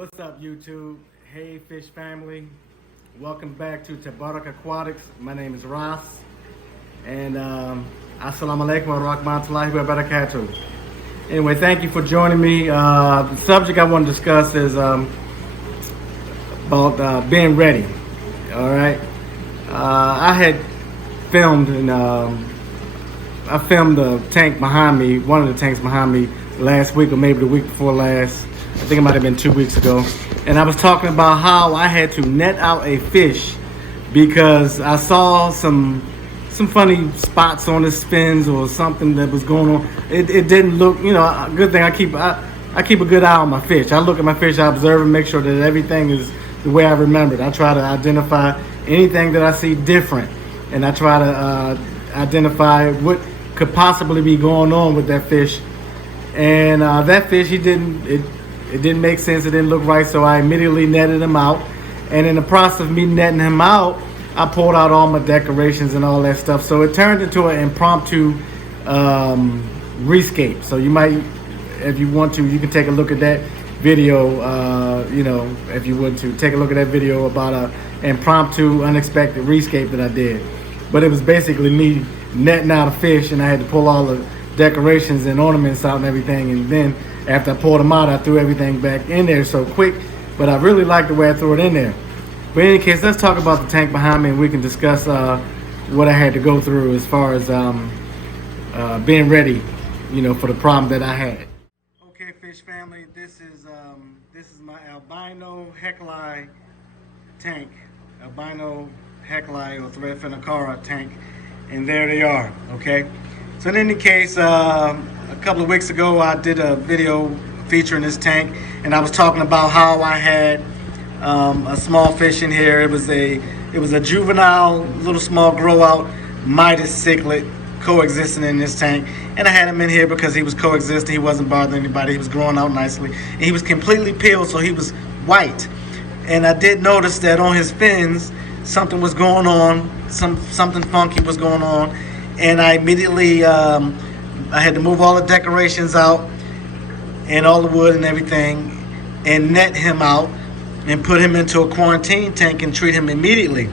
What's up, YouTube? Hey, fish family. Welcome back to Tabarak Aquatics. My name is Ross. And Assalamu alaikum wa rahmatullahi wa barakatuh. Anyway, thank you for joining me. The subject I want to discuss is about being ready. All right. I had filmed and I filmed the tank behind me, one of the tanks behind me, last week or maybe the week before last. I think it might have been 2 weeks ago. And I was talking about how I had to net out a fish because I saw some funny spots on the fins or something that was going on. It didn't look, a good thing. I keep a good eye on my fish. I look at my fish, I observe and make sure that everything is the way I remembered. I try to identify anything that I see different, and I try to identify what could possibly be going on with that fish. And that fish, it didn't make sense. It didn't look right, so I immediately netted him out. And in the process of me netting him out, I pulled out all my decorations and all that stuff. So it turned into an impromptu Reescape. So you might, if you want to, you can take a look at that video. If you want to, take a look at that video about a impromptu, unexpected Reescape that I did. But it was basically me netting out a fish, and I had to pull all the decorations and ornaments out and everything. And then after I pulled them out, I threw everything back in there so quick. But I really like the way I threw it in there. But in any case, let's talk about the tank behind me, and we can discuss what I had to go through as far as being ready, for the problem that I had. Okay, fish family, this is my albino heckleye tank, albino heckleye or threadfin acara tank, and there they are. Okay, so in any case, a couple of weeks ago, I did a video featuring this tank, and I was talking about how I had a small fish in here. It was a juvenile, little small grow out Midas cichlid coexisting in this tank, and I had him in here because he was coexisting. He wasn't bothering anybody. He was growing out nicely, and he was completely peeled, so he was white. And I did notice that on his fins, something was going on. Something funky was going on, and I immediately I had to move all the decorations out and all the wood and everything, and net him out and put him into a quarantine tank and treat him immediately.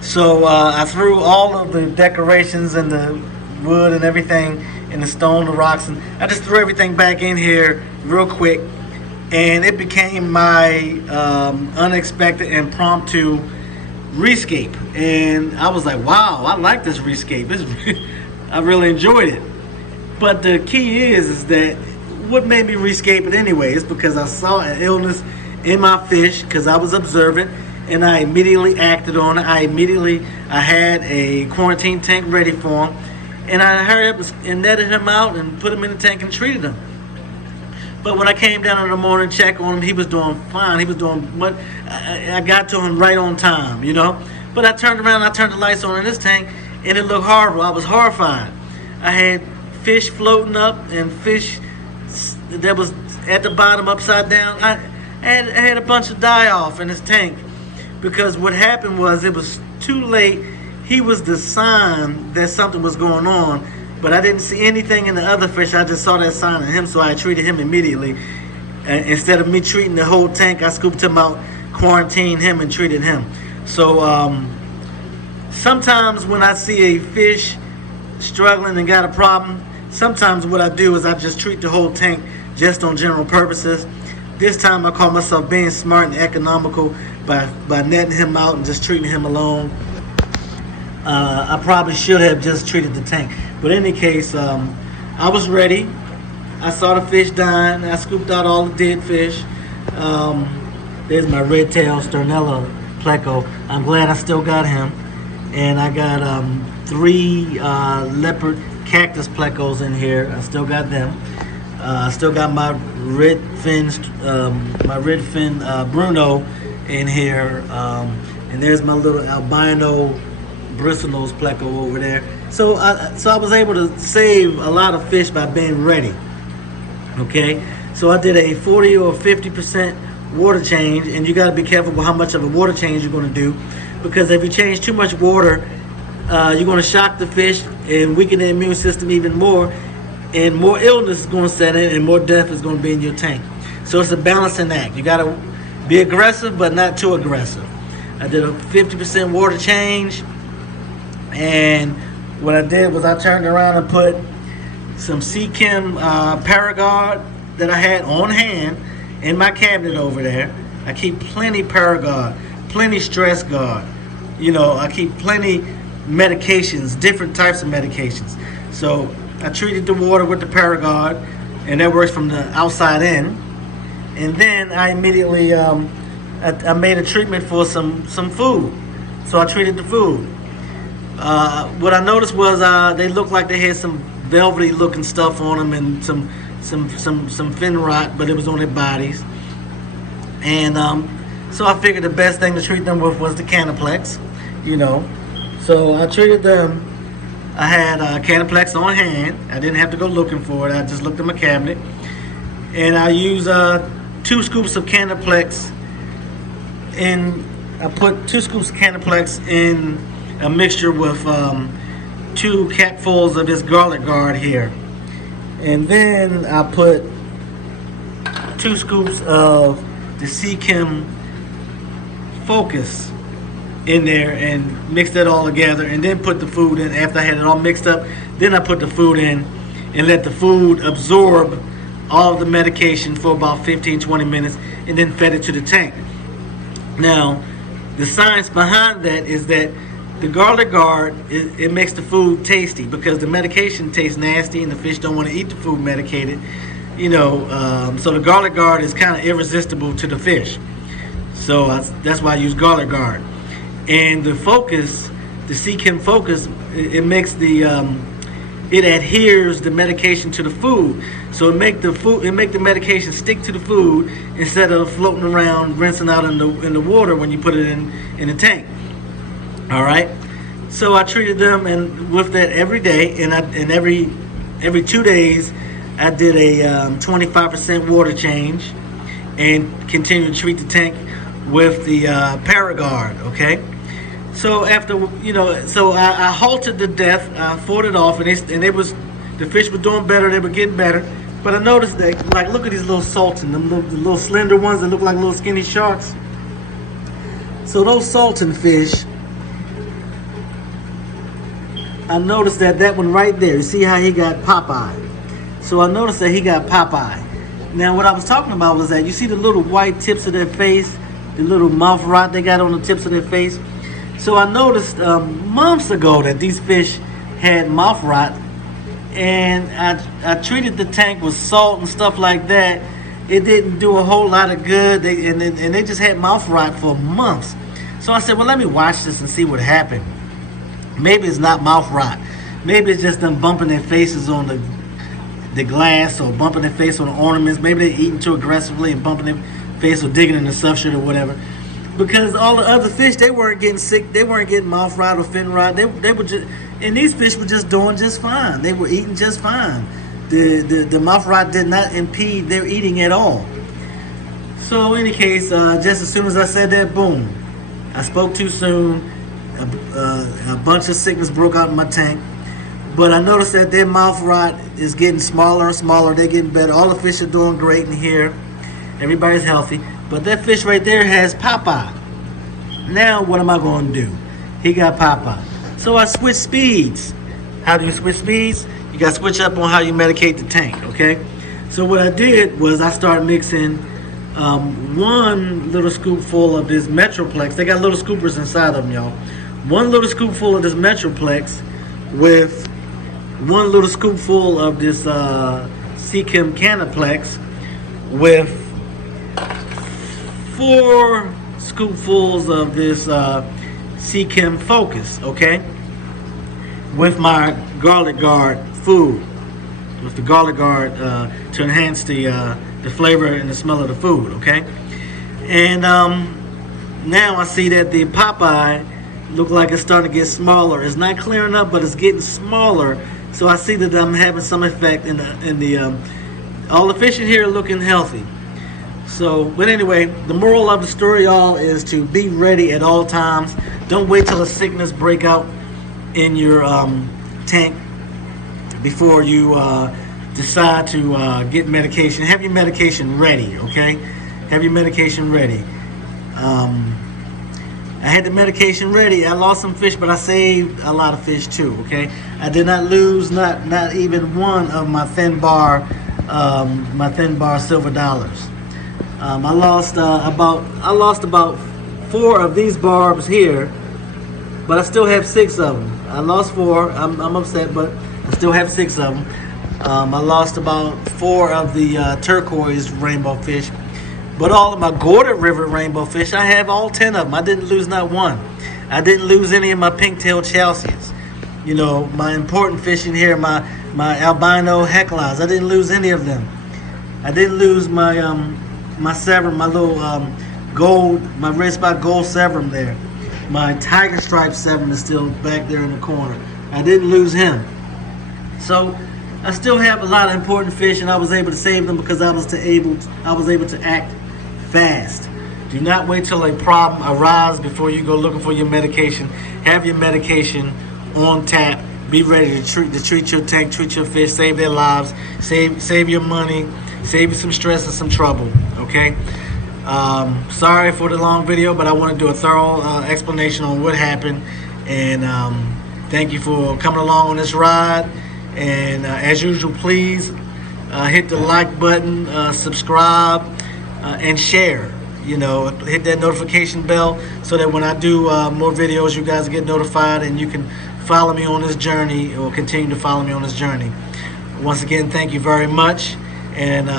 So I threw all of the decorations and the wood and everything and the stone, the rocks, and I just threw everything back in here real quick, and it became my unexpected impromptu Reescape. And I was like, wow, I like this Reescape. I really enjoyed it. But the key is that what made me Reescape it anyway is because I saw an illness in my fish, because I was observant, and I immediately acted on it. I had a quarantine tank ready for him, and I hurried up and netted him out and put him in the tank and treated him. But when I came down in the morning to check on him, he was doing fine. He was doing what I got to him right on time, But I turned around, I turned the lights on in this tank, and it looked horrible. I was horrified. I had fish floating up and fish that was at the bottom upside down. I had a bunch of die-off in his tank because what happened was it was too late. He was the sign that something was going on, but I didn't see anything in the other fish. I just saw that sign in him, so I treated him immediately. Instead of me treating the whole tank, I scooped him out, quarantined him, and treated him. So sometimes when I see a fish struggling and got a problem, sometimes what I do is I just treat the whole tank just on general purposes. This time I call myself being smart and economical by netting him out and just treating him alone. I probably should have just treated the tank. But in any case, I was ready. I saw the fish dying. I scooped out all the dead fish. There's my red-tailed Sternella pleco. I'm glad I still got him. And I got 3 leopard cactus plecos in here. I still got them. I still got my red fin Bruno in here, and there's my little albino bristlenose pleco over there. So I was able to save a lot of fish by being ready. Okay, so I did a 40 or 50% water change, and you got to be careful with how much of a water change you're going to do, because if you change too much water, you're going to shock the fish and weaken the immune system even more, and more illness is going to set in and more death is going to be in your tank. So it's a balancing act. You gotta be aggressive, but not too aggressive. I did a 50% water change, and what I did was I turned around and put some Seachem Paragard that I had on hand in my cabinet over there. I keep plenty Paragard, plenty Stress Guard. You know, I keep plenty medications, different types of medications. So I treated the water with the Paragard, and that works from the outside in. And then I immediately I made a treatment for some food. So I treated the food. What I noticed was they looked like they had some velvety looking stuff on them and some fin rot, but it was on their bodies. And so I figured the best thing to treat them with was the Canaplex, you know. So I treated them. I had Canaplex on hand. I didn't have to go looking for it. I just looked in my cabinet. And I used 2 scoops of Canaplex I put 2 scoops of Canaplex in a mixture with 2 capfuls of this Garlic Guard here. And then I put 2 scoops of the Seachem Focus in there and mixed it all together, and then put the food in. After I had it all mixed up, then I put the food in and let the food absorb all of the medication for about 15-20 minutes, and then fed it to the tank. Now, the science behind that is that the Garlic Guard, it makes the food tasty, because the medication tastes nasty and the fish don't want to eat the food medicated, you know. So the Garlic Guard is kind of irresistible to the fish. So that's why I use Garlic Guard. And the Focus, the Seachem Focus, it makes it adheres the medication to the food. So it make the medication stick to the food instead of floating around, rinsing out in the water when you put it in the tank. All right. So I treated them and with that every day, and every 2 days I did a 25% water change and continued to treat the tank with the Paragard. Okay. So after, you know, so I halted the death. I fought it off, and the fish were doing better. They were getting better. But I noticed that, like, look at these little salton, the little slender ones that look like little skinny sharks. So those salton fish, I noticed that one right there. You see how he got Popeye? So I noticed that he got Popeye. Now what I was talking about was that you see the little white tips of their face, the little mouth rot they got on the tips of their face. So I noticed months ago that these fish had mouth rot, and I treated the tank with salt and stuff like that. It didn't do a whole lot of good, and they just had mouth rot for months. So I said, well, let me watch this and see what happened. Maybe it's not mouth rot. Maybe it's just them bumping their faces on the glass, or bumping their face on the ornaments. Maybe they're eating too aggressively and bumping their face or digging in the substrate or whatever. Because all the other fish, they weren't getting sick. They weren't getting mouth rot or fin rot. They were just, and these fish were just doing just fine. They were eating just fine. The mouth rot did not impede their eating at all. So in any case, just as soon as I said that, boom, I spoke too soon. A bunch of sickness broke out in my tank. But I noticed that their mouth rot is getting smaller and smaller. They're getting better. All the fish are doing great in here. Everybody's healthy. But that fish right there has Popeye. Now what am I going to do? He got Popeye. So I switched speeds. How do you switch speeds? You got to switch up on how you medicate the tank, okay? So what I did was I started mixing 1 little scoopful of this Metroplex. They got little scoopers inside of them, y'all. 1 little scoopful of this Metroplex with 1 little scoopful of this Seachem Canaplex with 4 scoopfuls of this Seachem Focus, okay? With my Garlic Guard food, with the Garlic Guard to enhance the flavor and the smell of the food, okay? And now I see that the Popeye look like it's starting to get smaller. It's not clearing up, but it's getting smaller. So I see that I'm having some effect in the all the fish in here are looking healthy. So, but anyway, the moral of the story, y'all, is to be ready at all times. Don't wait till a sickness break out in your tank before you decide to get medication, have your medication ready, okay? Have your medication ready. I had the medication ready. I lost some fish, but I saved a lot of fish too, okay? I did not lose not even one of my thin bar silver dollars. I lost about 4 of these barbs here, but I still have 6 of them. I lost 4. I'm upset, but I still have 6 of them. I lost about 4 of the turquoise rainbow fish, but all of my Gordon River rainbow fish, I have all 10 of them. I didn't lose not one. I didn't lose any of my pink-tailed chalceas. You know, my important fish in here, my albino hecklas. I didn't lose any of them. I didn't lose my Severum, my little gold, my red spot gold Severum there. My tiger stripe Severum is still back there in the corner. I didn't lose him. So I still have a lot of important fish, and I was able to save them because I was able to act fast. Do not wait till a problem arises before you go looking for your medication. Have your medication on tap. Be ready to treat your tank, treat your fish, save their lives, save your money, save you some stress and some trouble. Okay. Sorry for the long video, but I want to do a thorough explanation on what happened, and thank you for coming along on this ride. And as usual, please hit the like button, subscribe, and share. You know, hit that notification bell so that when I do more videos, you guys get notified and you can follow me on this journey, or continue to follow me on this journey. Once again, thank you very much. And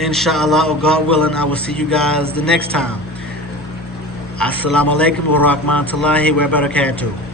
inshallah, or God willing, I will see you guys the next time. Assalamu alaikum wa rahmatullahi wa barakatuh.